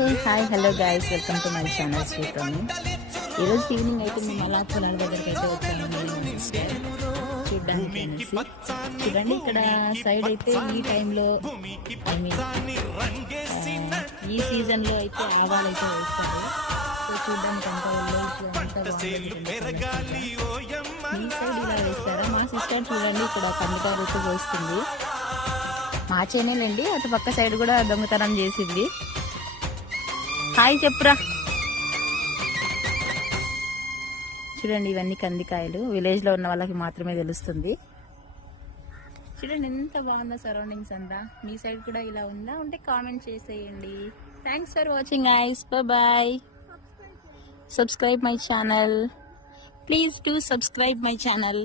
Hey hi hello guys, welcome to my channel శ్రీప్రమి. ఈరోజు evening అయితే మేము అలా పొలాల దగ్గరికి అయితే వచ్చాము చూడ్డానికి అనేసి. చూడండి ఇక్కడ సైడ్ అయితే ఈ టైంలో ఐ మీన్ ఈ సీజన్లో అయితే ఆవాలు అయితే వేస్తారు. సో చూడ్డానికి అంతా అంతా బాగుంటుంది. మీ సైడ్ ఇలా వేస్తారా? మా సిస్టర్ చూడండి ఇక్కడ కందికాయ అయితే పోస్తుంది. మా చేనేలండి, అటు పక్క సైడ్ కూడా దొంగతనం చేసింది. హాయ్ చెప్పురా. చూడండి ఇవన్నీ కందికాయలు, విలేజ్ లో ఉన్న వాళ్ళకి మాత్రమే తెలుస్తుంది. చూడండి ఎంత బాగుందో సరౌండింగ్స్ అంతా. మీ సైడ్ కూడా ఇలా ఉందా? ఉంటే కామెంట్ చేసేయండి. Thanks for watching guys, bye. Subscribe my channel, please do subscribe my channel.